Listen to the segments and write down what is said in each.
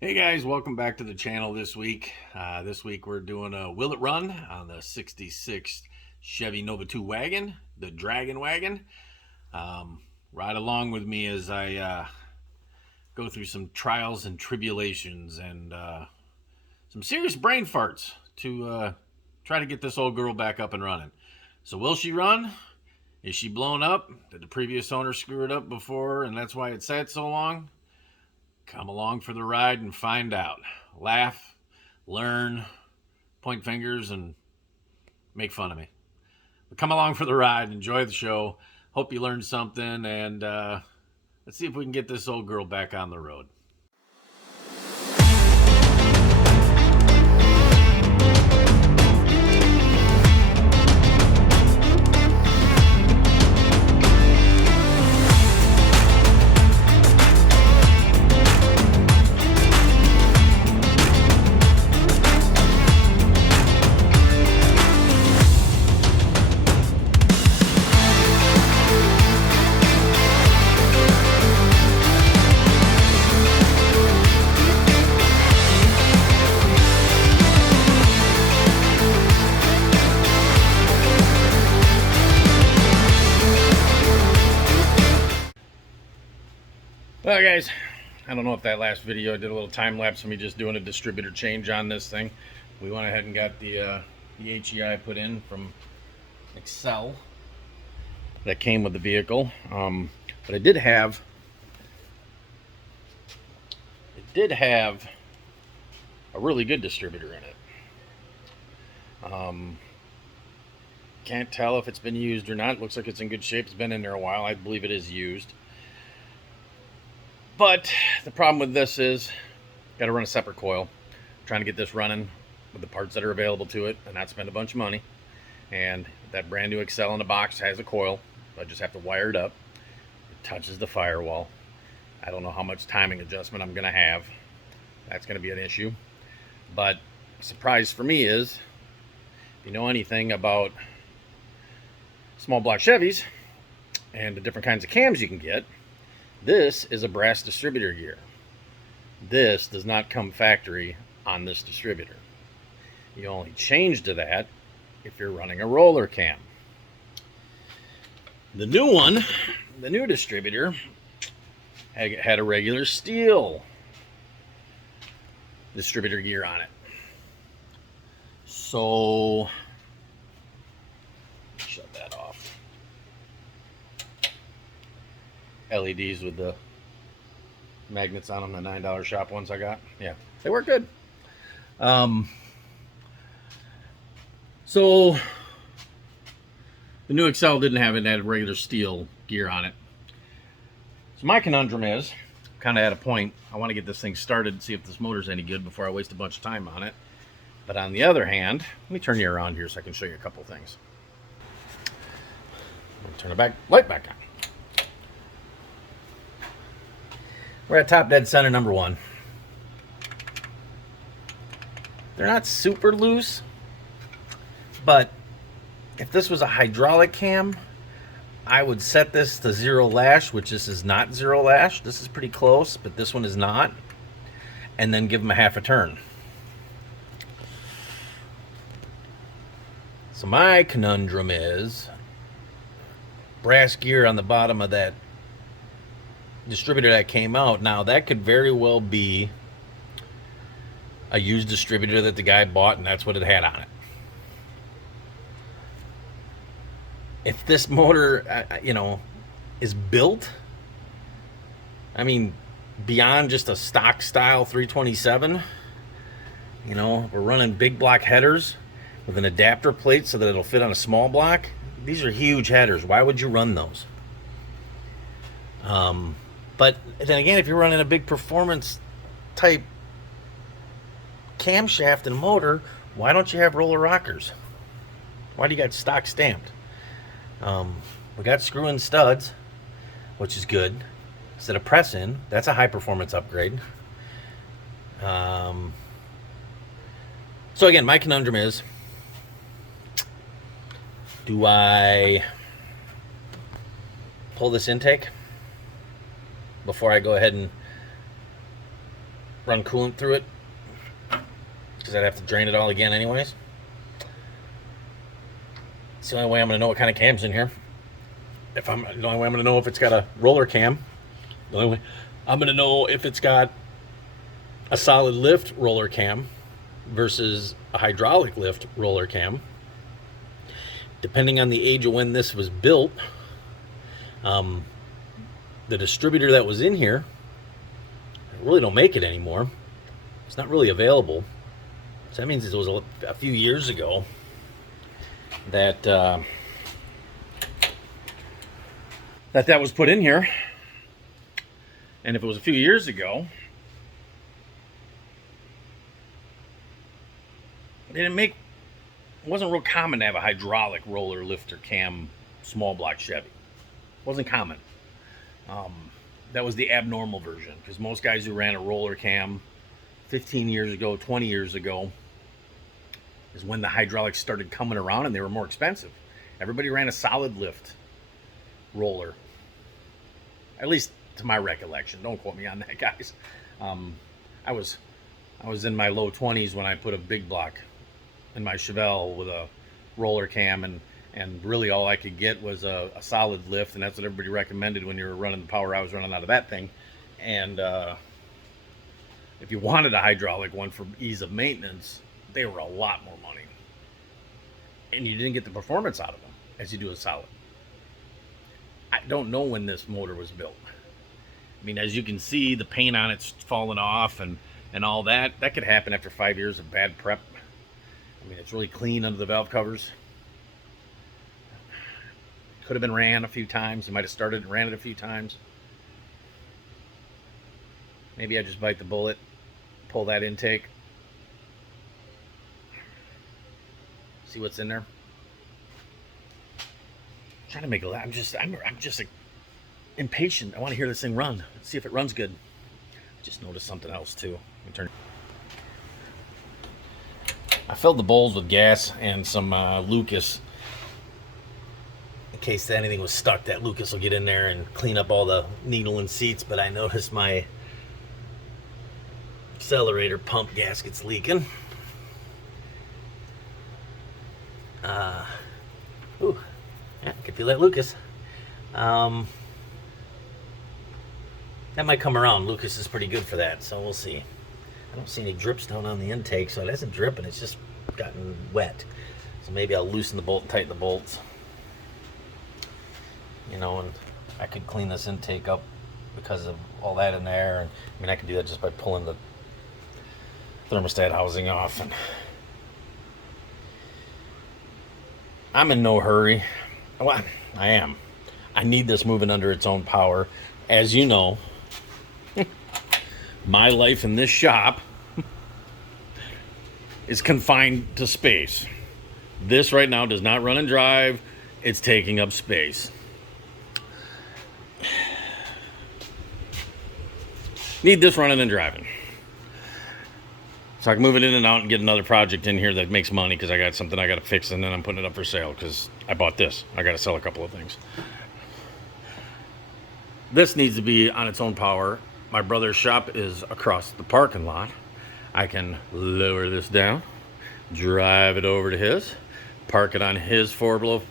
Hey guys, welcome back to the channel this week. This week we're doing a Will It Run on the 66 Chevy Nova 2 wagon, the Dragon wagon. Ride along with me as I go through some trials and tribulations and some serious brain farts to try to get this old girl back up and running. So will she run? Is she blown up? Did the previous owner screw it up before and that's why it sat so long? Come along for the ride and find out. Laugh, learn, point fingers, and make fun of me. But come along for the ride, enjoy the show. Hope you learned something, and let's see if we can get this old girl back on the road. Well, guys, I don't know if that last video I did a little time lapse of me just doing a distributor change on this thing. We went ahead and got the HEI put in from Excel that came with the vehicle. But it did have a really good distributor in it. Can't tell if it's been used or not. It looks like it's in good shape. It's been in there a while. I believe it is used. But the problem with this is, got to run a separate coil. I'm trying to get this running with the parts that are available to it and not spend a bunch of money. And that brand new Excel in the box has a coil. So I just have to wire it up. It touches the firewall. I don't know how much timing adjustment I'm going to have. That's going to be an issue. But surprise for me is, if you know anything about small block Chevys and the different kinds of cams you can get, this is a brass distributor gear. This does not come factory on this distributor. You only change to that if you're running a roller cam. The new one, the new distributor, had a regular steel distributor gear on it. So, shut that off. LEDs with the magnets on them, the $9 shop ones I got. Yeah, they work good. So the new Excel didn't have it, it had regular steel gear on it. So my conundrum is, kind of at a point, I want to get this thing started and see if this motor's any good before I waste a bunch of time on it. But on the other hand, let me turn you around here so I can show you a couple things. Turn the light back on. We're at top dead center number one. They're not super loose, but if this was a hydraulic cam, I would set this to zero lash, which this is not zero lash. This is pretty close, but this one is not. And then give them a half a turn. So my conundrum is, brass gear on the bottom of that distributor that came out. Now that could very well be a used distributor that the guy bought and that's what it had on it. If this motor is built, I mean, beyond just a stock style 327, we're running big block headers with an adapter plate so that it'll fit on a small block. These are huge headers. Why would you run those? But then again, if you're running a big performance type camshaft and motor, why don't you have roller rockers? Why do you got stock stamped? We got screw-in studs, which is good. Instead of press-in, that's a high performance upgrade. So again, my conundrum is, do I pull this intake before I go ahead and run coolant through it, because I'd have to drain it all again anyways. It's the only way I'm going to know what kind of cam's in here. The only way I'm going to know if it's got a roller cam. The only way I'm going to know if it's got a solid lift roller cam versus a hydraulic lift roller cam. Depending on the age of when this was built, the distributor that was in here really don't make it anymore. It's not really available. So that means it was a few years ago that that was put in here. And if it was a few years ago, it wasn't real common to have a hydraulic roller lifter cam small block Chevy. It wasn't common. That was the abnormal version, because most guys who ran a roller cam 15 years ago, 20 years ago, is when the hydraulics started coming around and they were more expensive. Everybody ran a solid lift roller. At least to my recollection. Don't quote me on that, guys. I was in my low 20s when I put a big block in my Chevelle with a roller cam, and really all I could get was a solid lift, and that's what everybody recommended when you were running the power I was running out of that thing. And if you wanted a hydraulic one for ease of maintenance, they were a lot more money, and you didn't get the performance out of them as you do a solid. I don't know when this motor was built. I mean, as you can see, the paint on it's falling off and all that. That could happen after 5 years of bad prep. I mean, it's really clean under the valve covers. Could have been ran a few times. You might have started and ran it a few times. Maybe I just bite the bullet, pull that intake, see what's in there. I'm trying to make a lot. I'm just impatient. I want to hear this thing run. See if it runs good. Just noticed something else too. I filled the bowls with gas and some Lucas. In case anything was stuck, that Lucas will get in there and clean up all the needle and seats. But I noticed my accelerator pump gasket's leaking. Ooh, yeah, I can feel that Lucas. That might come around. Lucas is pretty good for that, so we'll see. I don't see any drips down on the intake, so it hasn't dripping. It's just gotten wet. So maybe I'll loosen the bolt and tighten the bolts. You know, and I could clean this intake up because of all that in there. And I mean, I can do that just by pulling the thermostat housing off. And I'm in no hurry. Well, I am. I need this moving under its own power. As you know, my life in this shop is confined to space. This right now does not run and drive. It's taking up space. Need this running and driving, so I can move it in and out and get another project in here that makes money, because I got something I got to fix, and then I'm putting it up for sale because I bought this. I got to sell a couple of things. This needs to be on its own power. My brother's shop is across the parking lot. I can lower this down, drive it over to his, park it on his forward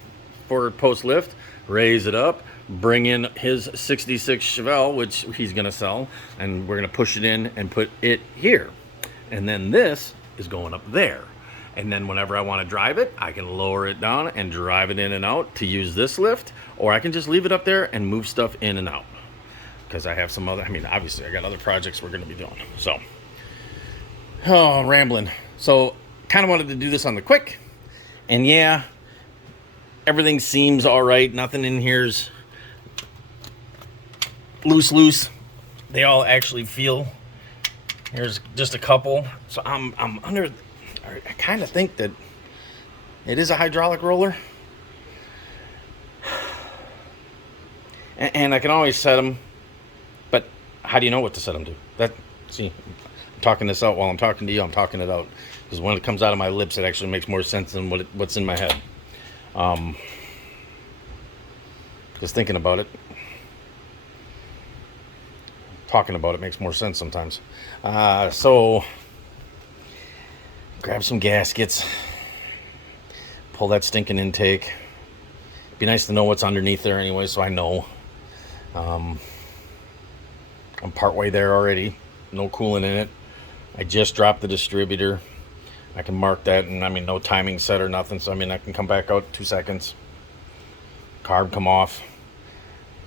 post lift, raise it up, bring in his 66 Chevelle, which he's going to sell, and we're going to push it in and put it here. And then this is going up there. And then whenever I want to drive it, I can lower it down and drive it in and out to use this lift, or I can just leave it up there and move stuff in and out. Because I have some other, I mean, obviously I got other projects we're going to be doing. So, rambling. So, kind of wanted to do this on the quick. And yeah, everything seems all right. Nothing in here's loose. They all actually feel. Here's just a couple. So I'm under, I kind of think that it is a hydraulic roller. And I can always set them. But how do you know what to set them to? See, I'm talking this out while I'm talking to you. I'm talking it out. Because when it comes out of my lips, it actually makes more sense than what's in my head. Just thinking about it. talking about it makes more sense sometimes. So grab some gaskets, pull that stinking intake. Be nice to know what's underneath there anyway, so I know. I'm partway there already. No coolant in it. I just dropped the distributor. I can mark that, and I mean, no timing set or nothing, so I mean, I can come back out 2 seconds. Carb come off.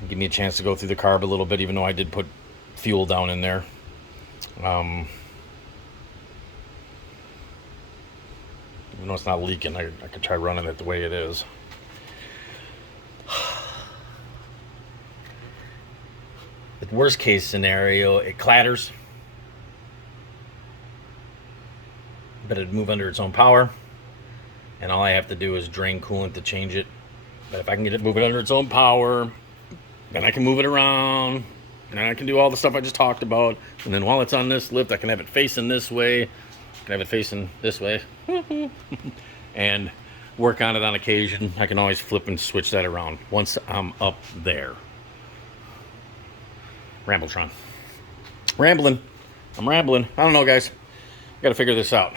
Give me a chance to go through the carb a little bit, even though I did put fuel down in there. Even though it's not leaking, I could try running it the way it is. The worst case scenario, it clatters, but it'd move under its own power, and all I have to do is drain coolant to change it. But if I can get it moving under its own power, then I can move it around, and I can do all the stuff I just talked about. And then while it's on this lift, I can have it facing this way, I can have it facing this way, and work on it on occasion. I can always flip and switch that around once I'm up there. Rambletron. Rambling. I'm rambling. I don't know, guys. I gotta figure this out.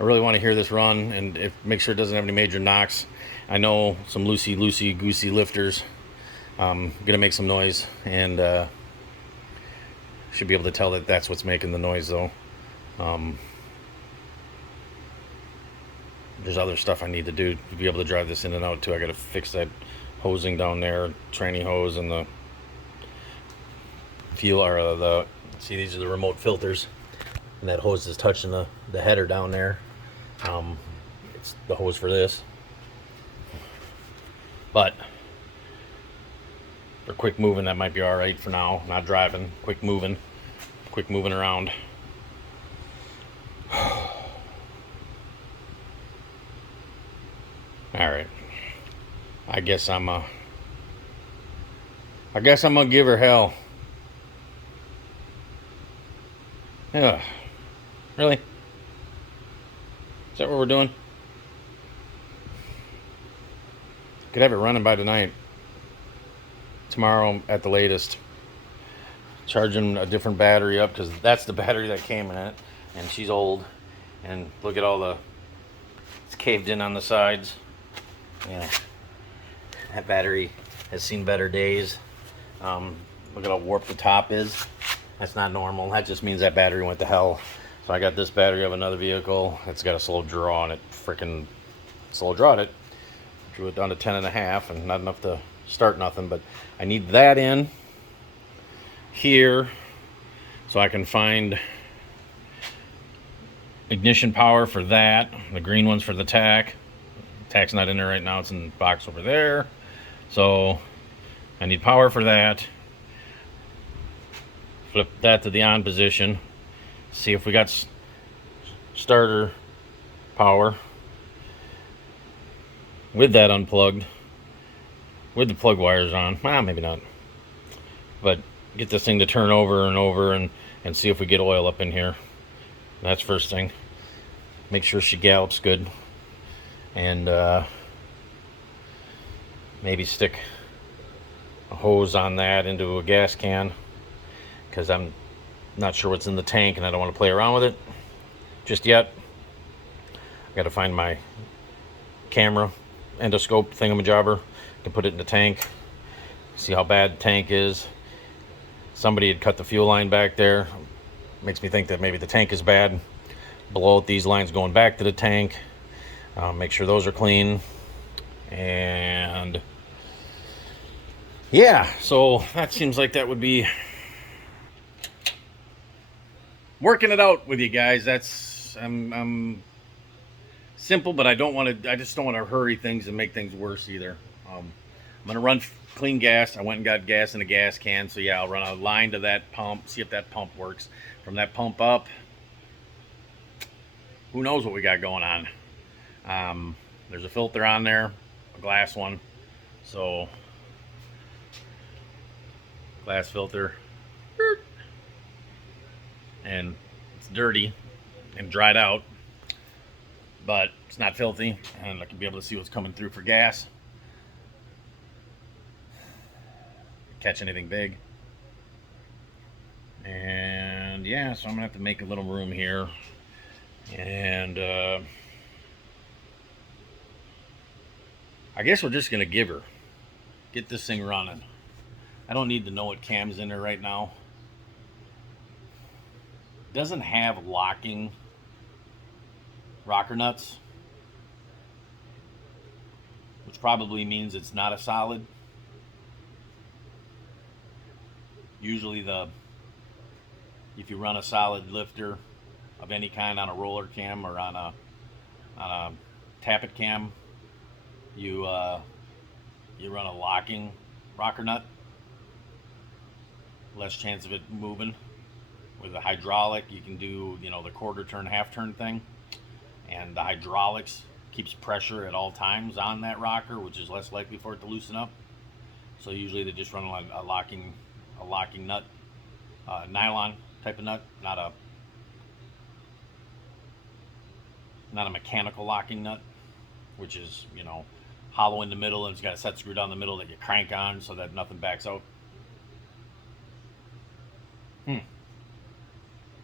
I really want to hear this run and make sure it doesn't have any major knocks. I know some loosey goosey lifters. Gonna make some noise, and should be able to tell that that's what's making the noise, though. There's other stuff I need to do to be able to drive this in and out too. I gotta fix that hosing down there, tranny hose, and the fuel, or the, see, these are the remote filters, and that hose is touching the header down there. It's the hose for this, but for quick moving, that might be all right for now. Not driving, quick moving around. All right, I guess I'm gonna give her hell. Yeah, really? Is that what we're doing? Could have it running by tonight. Tomorrow at the latest. Charging a different battery up, because that's the battery that came in it, and she's old. And look at all the, it's caved in on the sides. Yeah, that battery has seen better days. Look at how warped the top is. That's not normal. That just means that battery went to hell. So I got this battery of another vehicle. It's got a slow draw on it. Freaking slow drawed it. Drew it down to 10.5, and not enough to start nothing. But I need that in here so I can find ignition power for that. The green one's for the tack. Tack's not in there right now. It's in the box over there. So I need power for that. Flip that to the on position. See if we got starter power with that unplugged, with the plug wires on. Well, maybe not. But get this thing to turn over and over, and see if we get oil up in here. That's first thing. Make sure she gallops good. And maybe stick a hose on that into a gas can, because I'm not sure what's in the tank and I don't want to play around with it just yet. I got to find my camera endoscope thingamajobber to put it in the tank, see how bad the tank is. Somebody had cut the fuel line back there. Makes me think that maybe the tank is bad. Blow out these lines going back to the tank. Make sure those are clean. And yeah, so that seems like that would be working it out with you guys. That's I'm simple, but I just don't want to hurry things and make things worse either. I'm gonna run clean gas. I went and got gas in a gas can, so yeah, I'll run a line to that pump, see if that pump works. From that pump up, who knows what we got going on. There's a filter on there, a glass one, so glass filter, and it's dirty and dried out, but it's not filthy, and I can be able to see what's coming through for gas. Catch anything big. And yeah, so I'm gonna have to make a little room here. And I guess we're just gonna get this thing running. I don't need to know what cam's in there right now. It doesn't have locking rocker nuts, which probably means it's not a solid. Usually if you run a solid lifter of any kind on a roller cam or on a tappet cam, you run a locking rocker nut. Less chance of it moving. With a hydraulic, you can do the quarter turn, half turn thing, and the hydraulics keeps pressure at all times on that rocker, which is less likely for it to loosen up. So usually they just run a locking nut, nylon type of nut, not a mechanical locking nut, which is hollow in the middle and it's got a set screw down the middle that you crank on so that nothing backs out.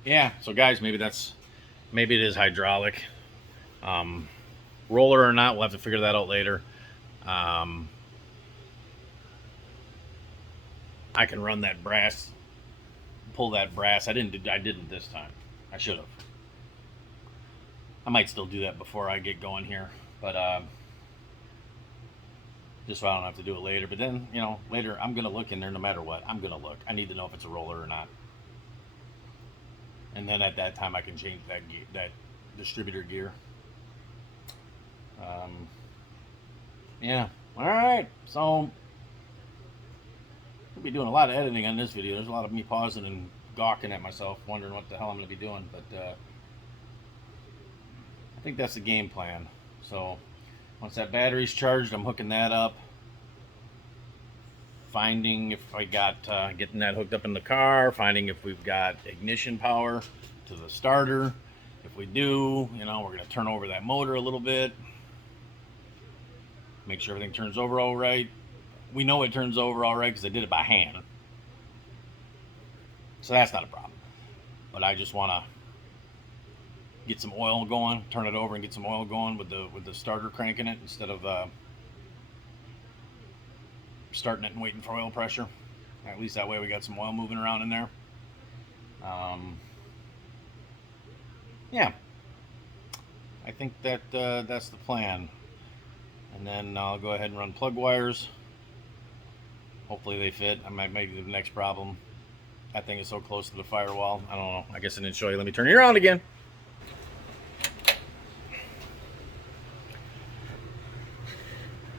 Yeah, so guys, maybe it is hydraulic. Roller or not, we'll have to figure that out later. I can run that brass, pull that brass. I didn't this time. I should have. I might still do that before I get going here, but just so I don't have to do it later. But then, later I'm gonna look in there no matter what. I'm gonna look. I need to know if it's a roller or not. And then at that time I can change that distributor gear. Yeah. All right. So I'll be doing a lot of editing on this video. There's a lot of me pausing and gawking at myself, wondering what the hell I'm going to be doing. But I think that's the game plan. So once that battery's charged, I'm hooking that up. Finding if I got getting that hooked up in the car, finding if we've got ignition power to the starter. If we do, we're going to turn over that motor a little bit, make sure everything turns over all right. We know it turns over all right because I did it by hand, so that's not a problem. But I just want to get some oil going, turn it over and get some oil going with the starter cranking it instead of starting it and waiting for oil pressure. At least that way we got some oil moving around in there. Yeah, I think that that's the plan. And then I'll go ahead and run plug wires. Hopefully they fit. I might make the next problem. That thing is so close to the firewall. I don't know. I guess I didn't show you. Let me turn it around again.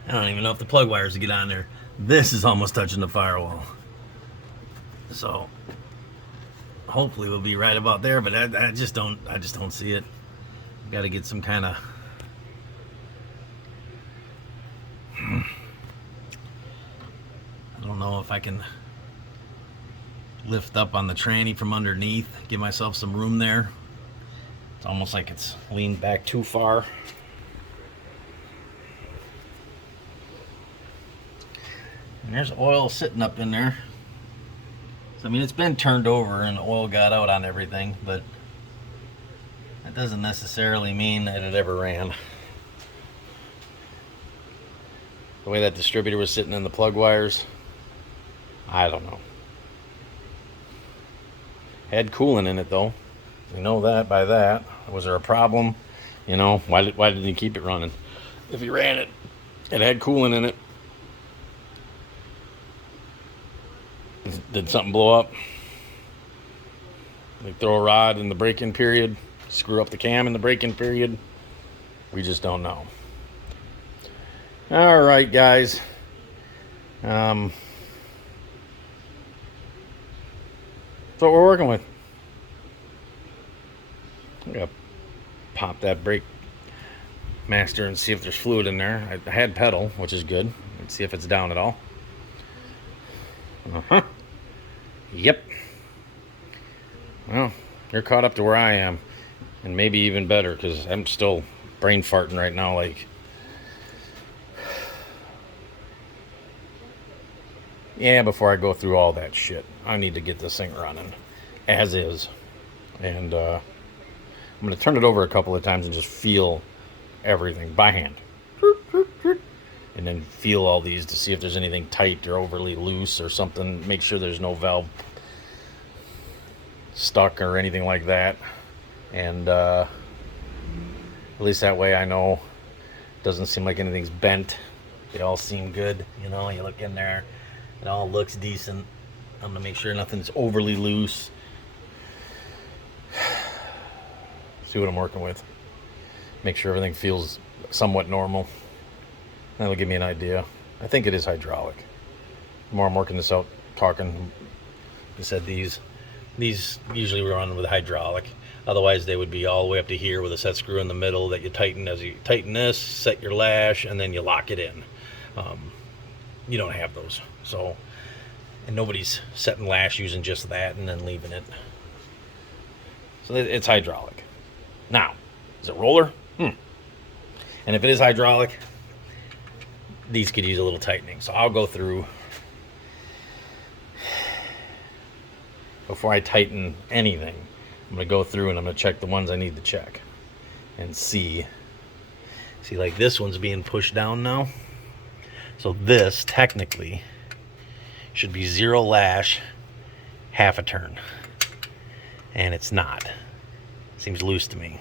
I don't even know if the plug wires will get on there. This is almost touching the firewall. So hopefully we'll be right about there, but I just don't see it. Got to get some kind of I don't know if I can lift up on the tranny from underneath, give myself some room there. It's almost like it's leaned back too far. And there's oil sitting up in there. So, I mean, it's been turned over and the oil got out on everything, but that doesn't necessarily mean that it ever ran. The way that distributor was sitting in the plug wires, I don't know. Had coolant in it though. You know that by that. Was there a problem? Why didn't he keep it running? If he ran it, it had coolant in it. Did something blow up? Like throw a rod in the break-in period, screw up the cam in the break-in period? We just don't know. All right, guys. That's what we're working with. I'm gonna pop that brake master and see if there's fluid in there. I had pedal, which is good. Let's see if it's down at all. Yep. Well, you're caught up to where I am, and maybe even better, because I'm still brain farting right now. Like, yeah, before I go through all that shit, I need to get this thing running. as is. And I'm going to turn it over a couple of times and just feel everything by hand. And then feel all these to see if there's anything tight or overly loose or something. Make sure there's no valve stuck or anything like that. And at least that way I know it doesn't seem like anything's bent. They all seem good. You know, you look in there, it all looks decent. I'm going to make sure nothing's overly loose. See what I'm working with. Make sure everything feels somewhat normal. That'll give me an idea. I think it is hydraulic. The more I'm working this out, talking, I said these usually run with hydraulic. Otherwise, they would be all the way up to here with a set screw in the middle that you tighten. As you tighten this, set your lash, and then you lock it in. You don't have those. So, and nobody's setting lash using just that and then leaving it. So it's hydraulic. Now, is it roller? And if it is hydraulic, these could use a little tightening. So I'll go through, before I tighten anything, I'm going to go through and I'm going to check the ones I need to check and see. See, like this one's being pushed down now. So this technically should be 0 lash, half a turn. And it's not. Seems loose to me.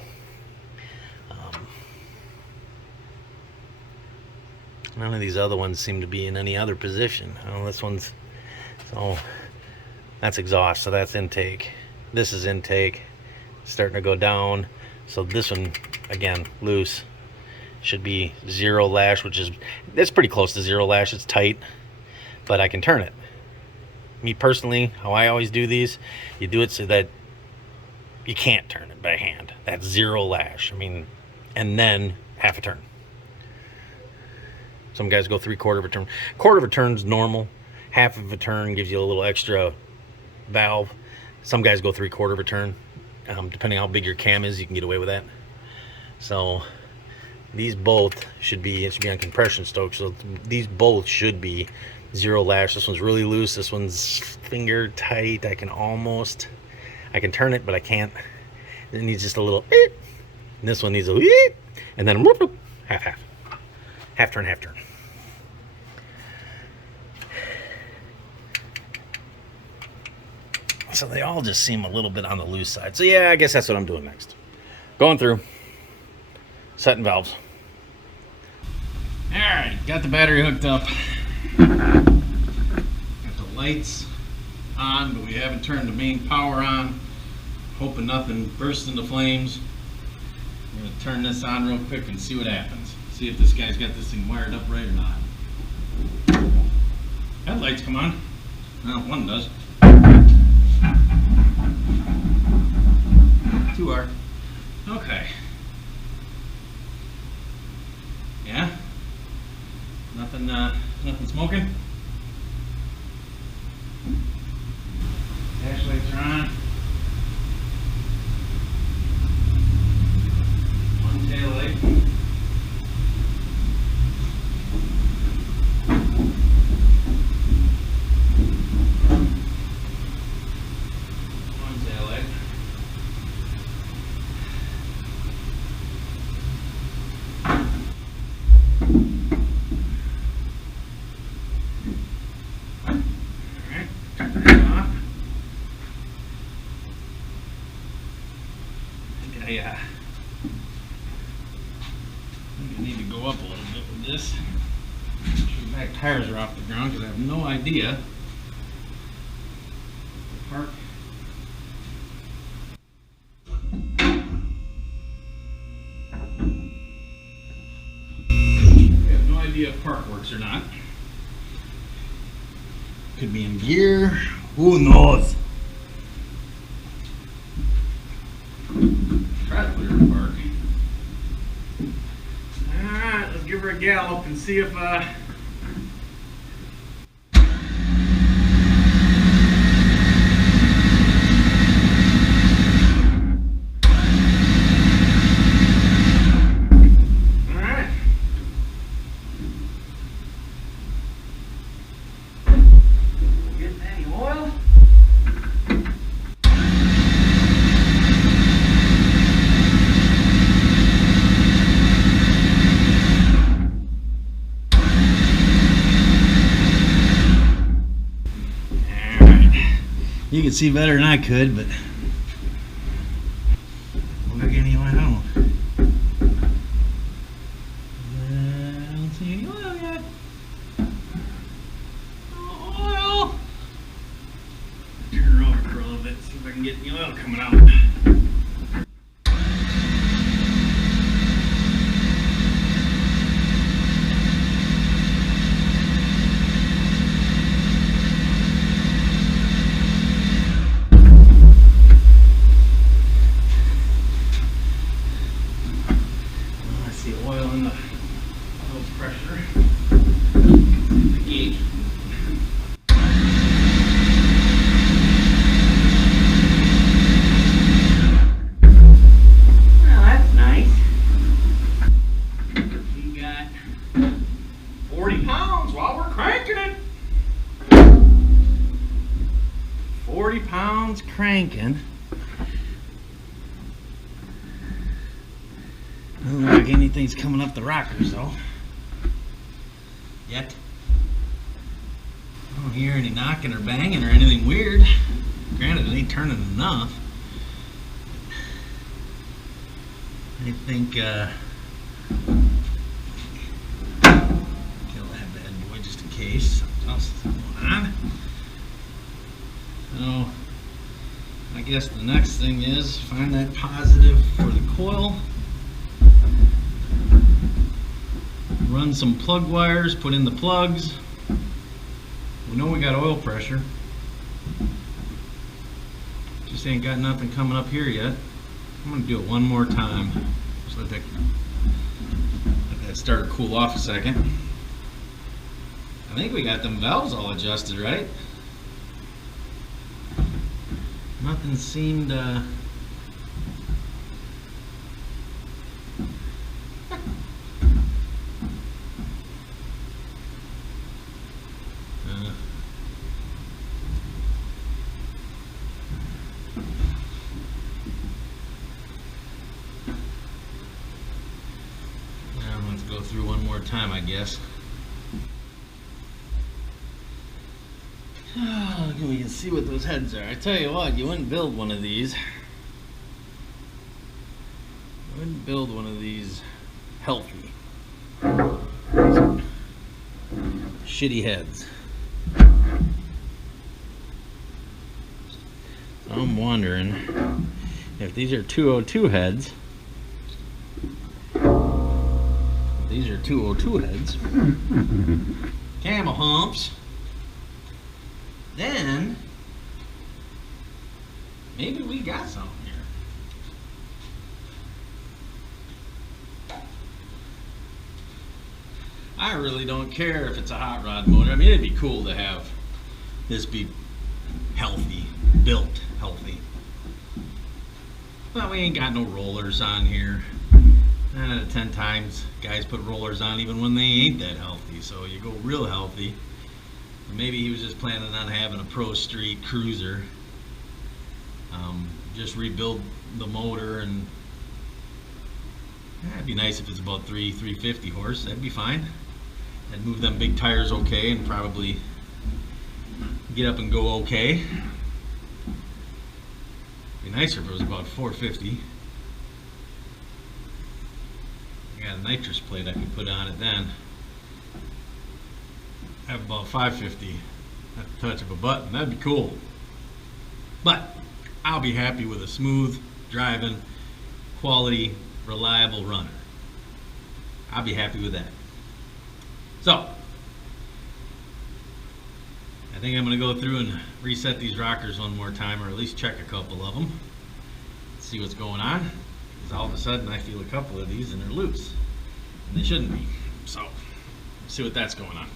None of these other ones seem to be in any other position. Oh, this one's, so that's exhaust, so that's intake. This is intake, starting to go down. So this one, again, loose. Should be 0 lash, which is, it's pretty close to 0 lash. It's tight, but I can turn it. Me personally, how I always do these, you do it so that you can't turn it by hand. That's 0 lash. I mean, and then half a turn. Some guys go 3/4 of a turn. 1/4 of a turn's normal. Half of a turn gives you a little extra valve. Some guys go 3/4 of a turn. Depending how big your cam is, you can get away with that. So these both should be, it should be on compression stoke. So these both should be 0 lash. This one's really loose. This one's finger tight. I can turn it, but I can't. It needs just a little, and this one needs a, and then half. Half turn, half turn. So they all just seem a little bit on the loose side. So yeah, I guess that's what I'm doing next. Going through, setting valves. All right, got the battery hooked up. Got the lights on, but we haven't turned the main power on. Hoping nothing bursts into flames. I'm gonna turn this on real quick and see what happens. See if this guy's got this thing wired up right or not. Headlights come on. Well, one does. 2 are. Okay. Yeah. Nothing smoking. Dash lights are on. One tail light. I think I need to go up a little bit with this. Make sure the back tires are off the ground because I have no idea. Park. We have no idea if park works or not. Could be in gear. Who knows? Try to put her in park. Alright, let's give her a gallop and see if You could see better than I could, but look anyway. I don't see any oil yet. No oil. Turn her over for a little bit, see if I can get any oil coming out. Oil in the oil pressure. The gauge. Well, that's nice. We got 40 pounds while we're cranking it. 40 pounds cranking. Doesn't look like anything's coming up the rockers though. Yet. I don't hear any knocking or banging or anything weird. Granted, it ain't turning enough. I think kill that bad boy just in case something else is going on. So I guess the next thing is find that positive for the coil. Run some plug wires, put in the plugs. We know we got oil pressure. Just ain't got nothing coming up here yet. I'm gonna do it one more time. Just let that start to cool off a second. I think we got them valves all adjusted, right? Nothing seemed go through one more time, I guess. We can see what those heads are. I tell you what, you wouldn't build one of these. You wouldn't build one of these healthy. Shitty heads. So I'm wondering if these are 202 heads. These are 202 heads. Camel humps. Then maybe we got something here. I really don't care if it's a hot rod motor. I mean, it'd be cool to have this be healthy, built healthy. But we ain't got no rollers on here. 9 out of 10 times, guys put rollers on even when they ain't that healthy. So you go real healthy. Or maybe he was just planning on having a Pro Street cruiser. Just rebuild the motor, and it'd be nice if it's about 350 horse. That'd be fine. I'd move them big tires okay and probably get up and go okay. It'd be nicer if it was about 450. I got a nitrous plate I could put on it then. Have about 550 at the touch of a button. That'd be cool. But I'll be happy with a smooth driving, quality, reliable runner. I'll be happy with that. So I think I'm going to go through and reset these rockers one more time, or at least check a couple of them, see what's going on. Because all of a sudden I feel a couple of these and they're loose, and they shouldn't be. So let's see what that's going on.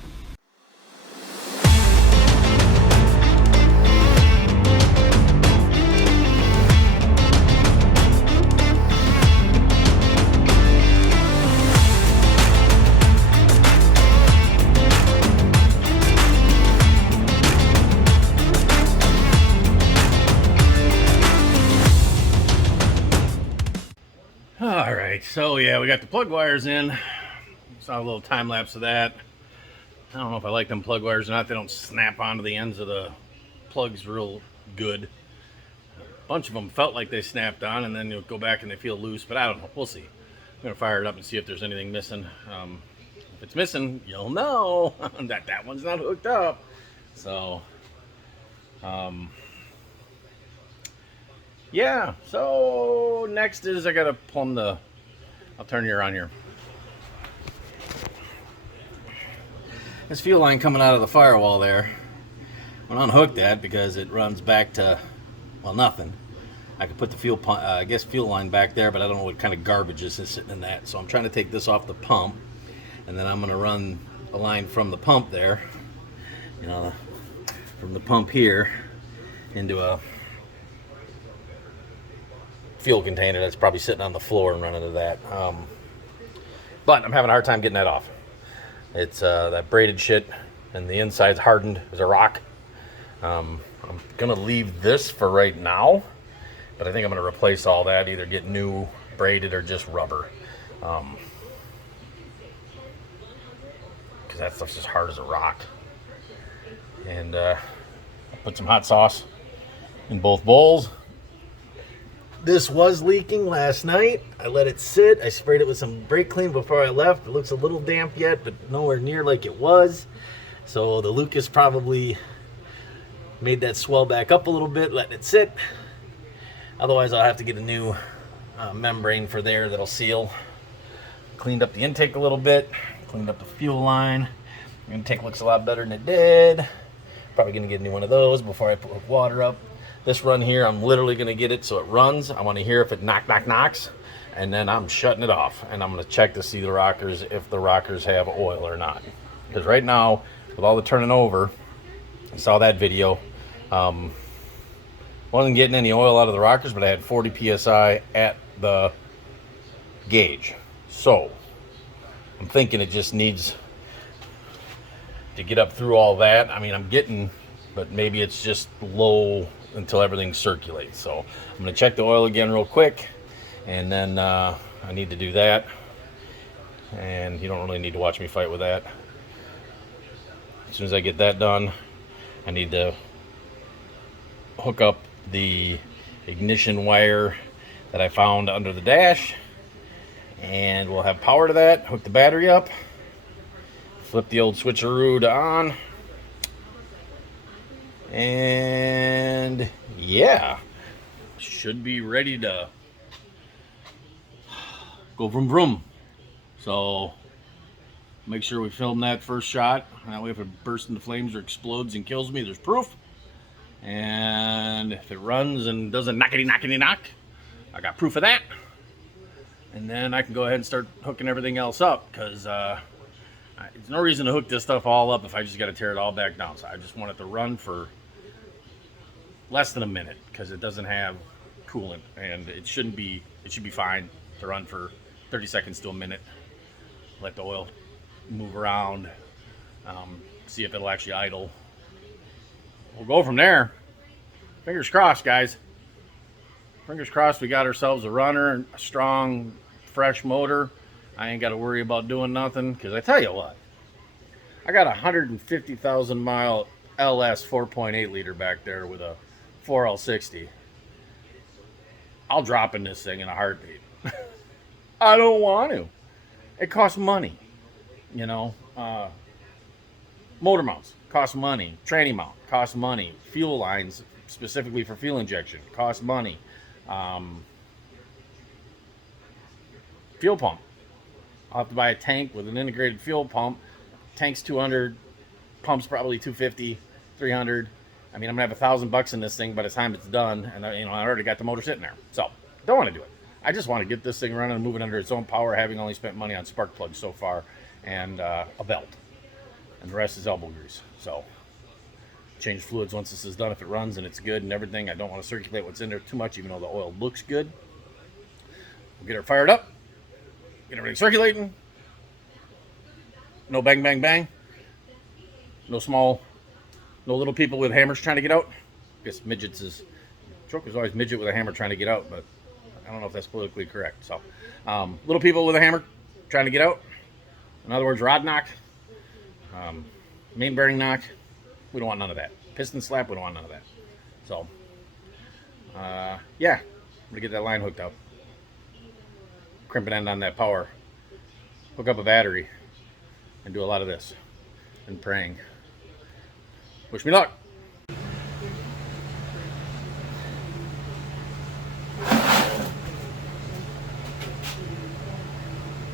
Alright, so yeah, we got the plug wires in. Saw a little time lapse of that. I don't know if I like them plug wires or not. They don't snap onto the ends of the plugs real good. A bunch of them felt like they snapped on, and then you'll go back and they feel loose, but I don't know. We'll see. I'm gonna fire it up and see if there's anything missing. If it's missing, you'll know that one's not hooked up. So, yeah. So next is I gotta plumb the. I'll turn you around here. This fuel line coming out of the firewall there. I'm gonna unhook that because it runs back to, well, nothing. I could put the fuel pump, I guess fuel line back there, but I don't know what kind of garbage is sitting in that. So I'm trying to take this off the pump, and then I'm gonna run a line from the pump there, you know, from the pump here into a fuel container that's probably sitting on the floor and running to that. But I'm having a hard time getting that off. It's that braided shit, and the inside's hardened as a rock. I'm gonna leave this for right now, but I think I'm gonna replace all that, either get new braided or just rubber. Because that stuff's just hard as a rock. And I put some hot sauce in both bowls. This was leaking last night. I let it sit. I sprayed it with some brake clean before I left. It looks a little damp yet, but nowhere near like it was. So the Lucas probably made that swell back up a little bit, letting it sit. Otherwise, I'll have to get a new membrane for there that'll seal. Cleaned up the intake a little bit. Cleaned up the fuel line. The intake looks a lot better than it did. Probably gonna get a new one of those before I put water up. This run here, I'm literally gonna get it so it runs. I wanna hear if it knocks, and then I'm shutting it off. And I'm gonna check to see the rockers, if the rockers have oil or not. Because right now, with all the turning over, I saw that video, wasn't getting any oil out of the rockers, but I had 40 PSI at the gauge. So, I'm thinking it just needs to get up through all that. I mean, I'm getting, but maybe it's just low until everything circulates. So I'm gonna check the oil again real quick, and then I need to do that. And you don't really need to watch me fight with that. As soon as I get that done, I need to hook up the ignition wire that I found under the dash, and we'll have power to that. Hook the battery up, flip the old switcheroo to on, and yeah, should be ready to go vroom vroom. So make sure we film that first shot. That way if it bursts into flames or explodes and kills me, there's proof. And if it runs and doesn't knockety knock, I got proof of that. And then I can go ahead and start hooking everything else up, because there's no reason to hook this stuff all up if I just got to tear it all back down. So I just want it to run for less than a minute, because it doesn't have coolant, and it should be fine to run for 30 seconds to a minute. Let the oil move around, see if it'll actually idle. We'll go from there. Fingers crossed, guys. Fingers crossed we got ourselves a runner, a strong, fresh motor. I ain't got to worry about doing nothing, because I tell you what, I got a 150,000 mile LS 4.8 liter back there with a 4L60. I'll drop in this thing in a heartbeat. I don't want to. It costs money, you know. Motor mounts cost money. Tranny mount costs money. Fuel lines specifically for fuel injection cost money. Fuel pump. I'll have to buy a tank with an integrated fuel pump. Tank's 200, pump's probably 250, 300. I mean, I'm gonna have $1,000 in this thing by the time it's done, and I already got the motor sitting there. So don't want to do it. I just want to get this thing running and moving under its own power, having only spent money on spark plugs so far, and a belt, and the rest is elbow grease. So change fluids once this is done if it runs and it's good and everything. I don't want to circulate what's in there too much, even though the oil looks good. We'll get her fired up, get everything circulating. No bang bang bang. No little people with hammers trying to get out. I guess midgets is, joke is always midget with a hammer trying to get out, but I don't know if that's politically correct. So little people with a hammer trying to get out. In other words, rod knock, main bearing knock. We don't want none of that. Piston slap, we don't want none of that. So, yeah, I'm gonna get that line hooked up. Crimping end on that power. Hook up a battery and do a lot of this and praying. Wish me luck.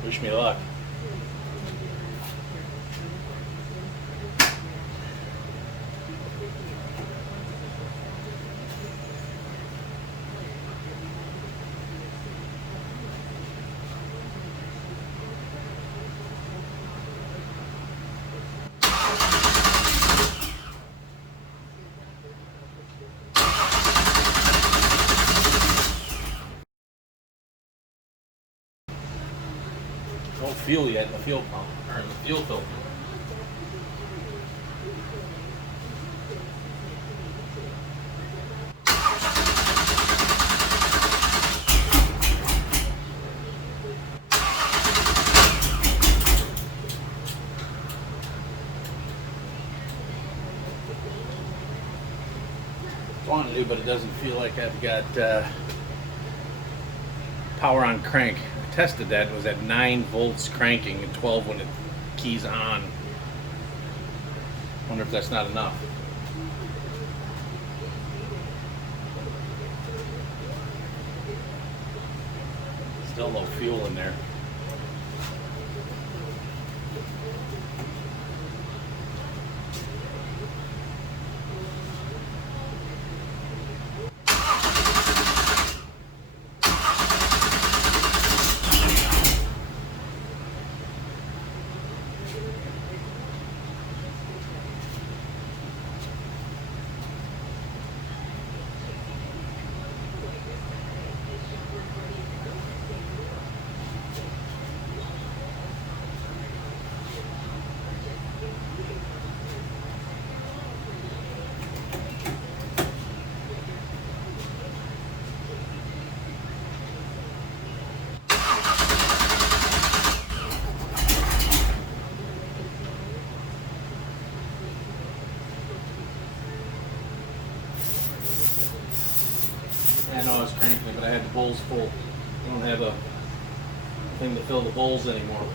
Wish me luck. No fuel yet in the fuel pump, or in the fuel filter. I want to do, but it doesn't feel like I've got power on crank. I tested that. It was at 9 volts cranking and 12 when it keys on. Wonder if that's not enough. Still no fuel in there. I know I was cranking it, but I had the bowls full. I don't have a thing to fill the bowls anymore.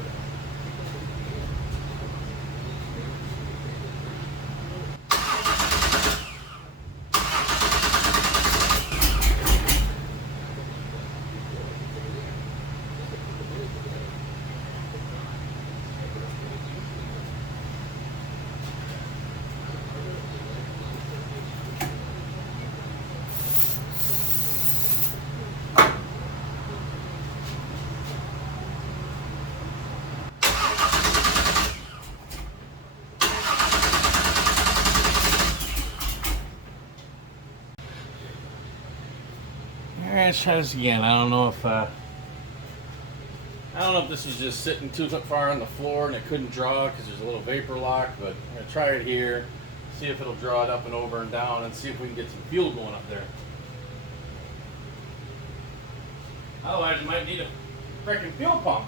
Alright, let's try this again. I don't know if this is just sitting too far on the floor and it couldn't draw because there's a little vapor lock, but I'm gonna try it here, see if it'll draw it up and over and down, and see if we can get some fuel going up there. Otherwise, you might need a freaking fuel pump.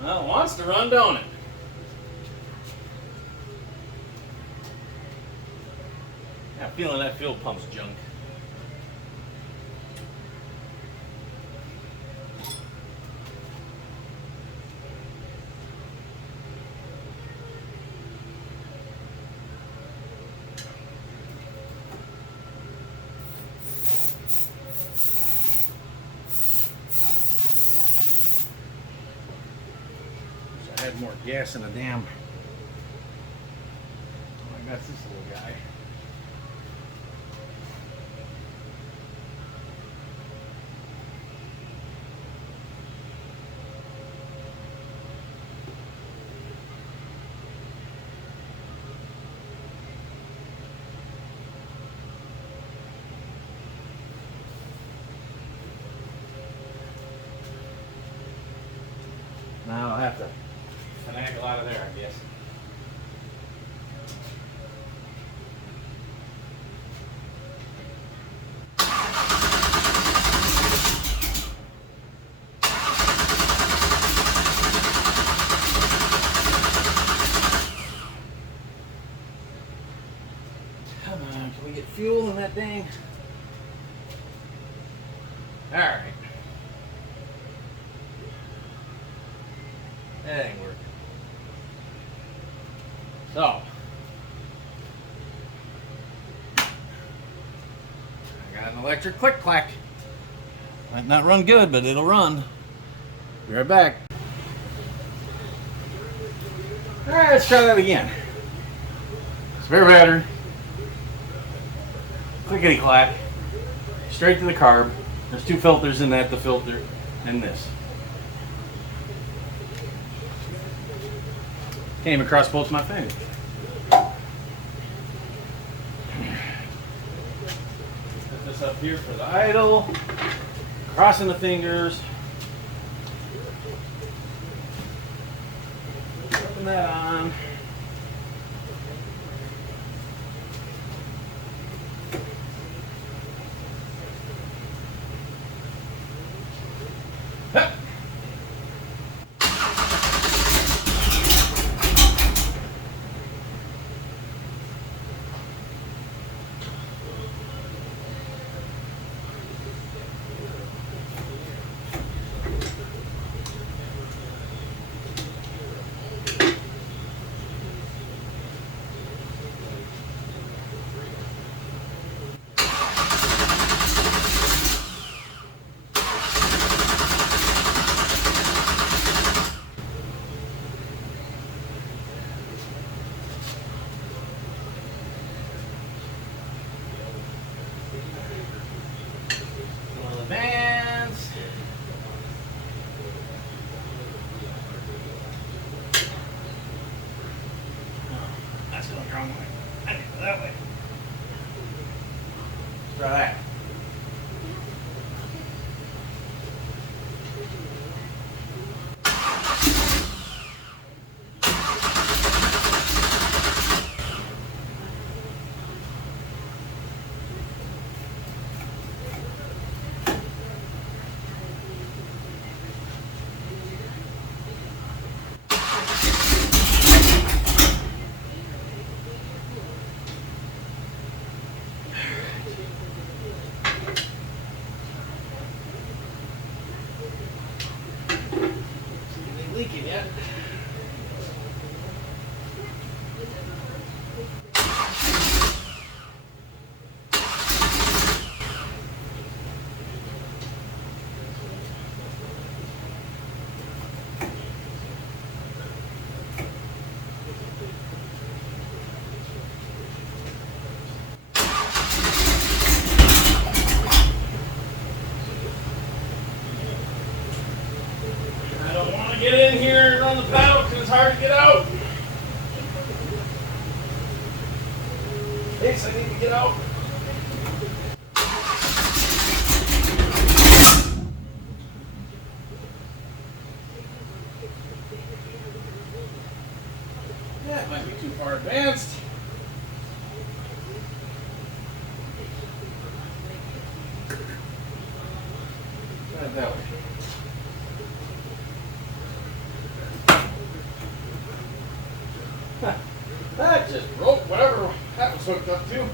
Well, it wants to run, don't it? I'm feeling that fuel pump's junk. I had more gas in the damn. Oh, I got this little guy. have to finagle out of there, I guess. Come on, can we get fuel in that thing? All right. That ain't working. So, I got an electric click clack. Might not run good, but it'll run. Be right back. All right, let's try that again. Spare battery. Clickety clack. Straight to the carb. There's two filters in that, the filter and this. Came across both my fingers. Put this up here for the idle. Crossing the fingers. Open that on. Hup. Advance. Oh, that's going the wrong way. I need to go that way. Let's try that. Leaking yet? I don't want to get in here and run the paddle because it's hard to get out. Yes, I need to get out. That might be too far advanced. Try it that way. That just broke whatever that was hooked up to.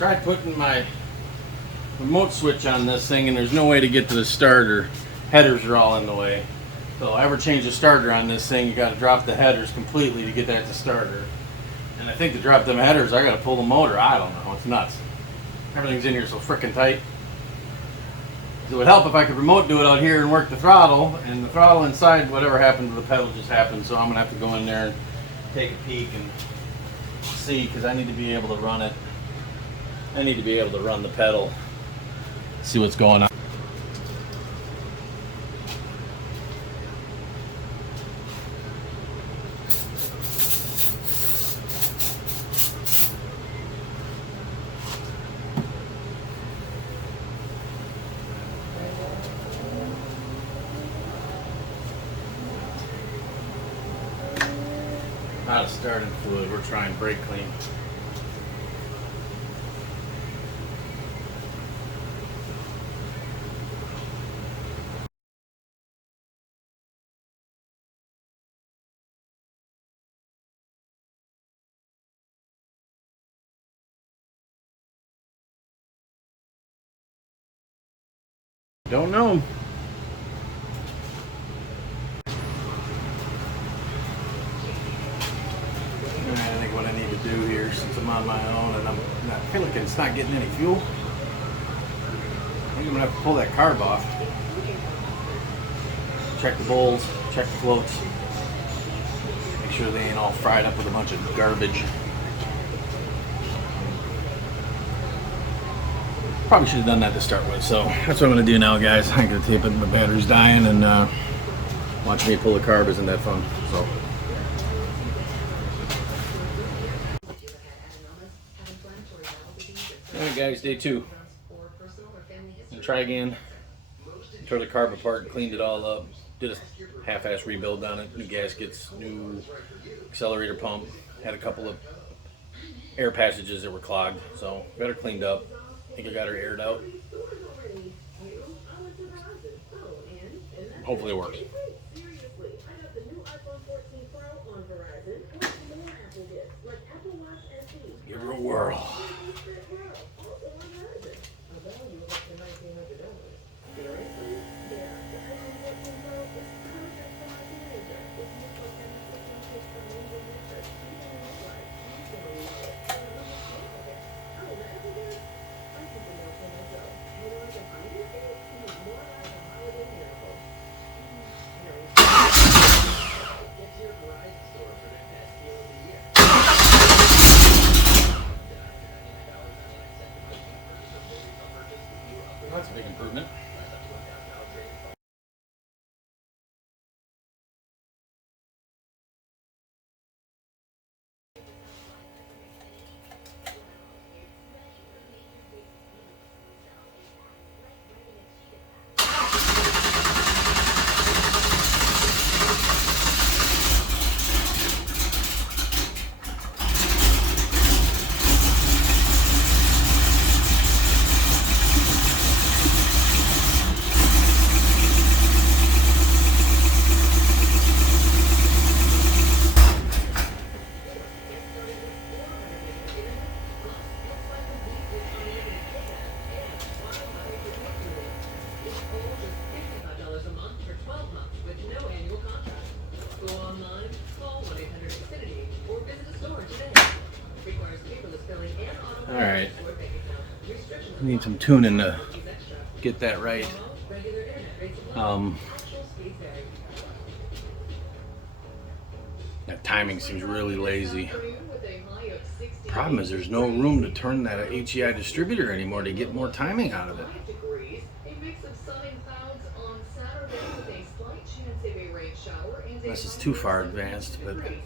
Tried putting my remote switch on this thing and there's no way to get to the starter. Headers are all in the way. So ever change the starter on this thing, you got to drop the headers completely to get that to starter. And I think to drop them headers, I got to pull the motor. I don't know. It's nuts. Everything's in here so freaking tight. It would help if I could remote do it out here and work the throttle, and the throttle inside, whatever happened to the pedal just happened, so I'm gonna have to go in there and take a peek and see, because I need to be able to run it. I need to be able to run the pedal, see what's going on. Out of starting fluid, we're trying brake clean. Don't know. I think what I need to do here, since I'm on my own and I feel like it's not getting any fuel, I think I'm gonna have to pull that carb off. Check the bowls, check the floats, make sure they ain't all fried up with a bunch of garbage. Probably should have done that to start with, so that's what I'm gonna do now, guys. I'm gonna tape it, my battery's dying, and watching me pull the carb isn't that fun. So. Alright guys, day 2. Gonna try again. Tore the carb apart, cleaned it all up. Did a half-ass rebuild on it. New gaskets, new accelerator pump. Had a couple of air passages that were clogged, so got her cleaned up. I think I got her aired out. Hopefully it works. Give her a whirl. That's a big improvement. Alright, need some tuning to get that right. That timing seems really lazy. Problem is there's no room to turn that HEI distributor anymore to get more timing out of it. This is too far advanced, but we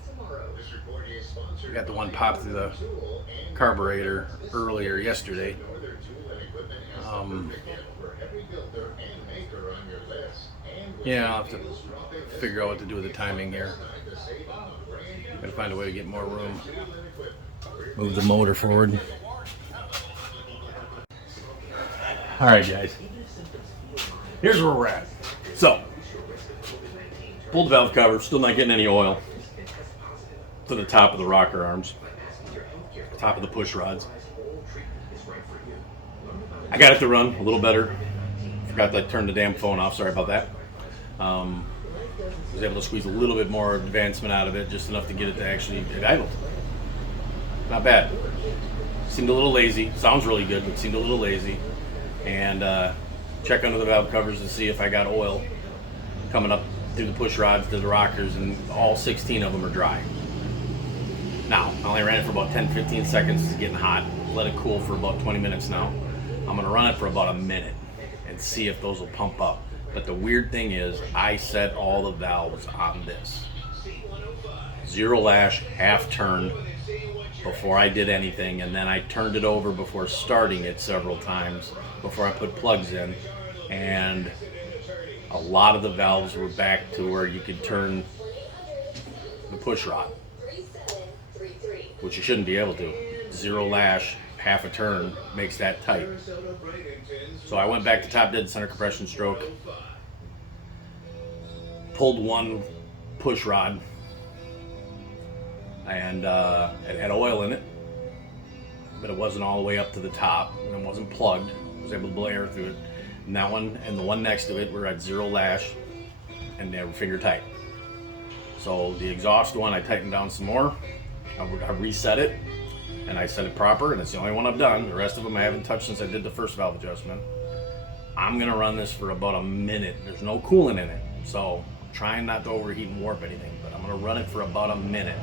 got the one popped through the carburetor earlier yesterday. Yeah, I'll have to figure out what to do with the timing here. Gotta find a way to get more room. Move the motor forward. Alright guys, here's where we're at. So, pulled the valve cover, still not getting any oil to the top of the rocker arms, top of the push rods. I got it to run a little better. Forgot to turn the damn phone off. Sorry about that. Was able to squeeze a little bit more advancement out of it, just enough to get it to actually it idled. Not bad. Seemed a little lazy. Sounds really good, but seemed a little lazy. And check under the valve covers to see if I got oil coming up through the push rods to the rockers, and all 16 of them are dry. Now, I only ran it for about 10-15 seconds. It's getting hot. Let it cool for about 20 minutes now. I'm gonna run it for about a minute and see if those will pump up. But the weird thing is, I set all the valves on this. 0 lash, half turn before I did anything, and then I turned it over before starting it several times before I put plugs in, and a lot of the valves were back to where you could turn the push rod, which you shouldn't be able to. 0 lash, half a turn makes that tight. So I went back to top dead center compression stroke, pulled one push rod, and it had oil in it, but it wasn't all the way up to the top, and it wasn't plugged. I was able to blow air through it. And that one and the one next to it were at 0 lash, and they were finger tight. So the exhaust one, I tightened down some more. I reset it, and I set it proper, and it's the only one I've done. The rest of them I haven't touched since I did the first valve adjustment. I'm gonna run this for about a minute. There's no coolant in it, so I'm trying not to overheat and warp anything, but I'm gonna run it for about a minute.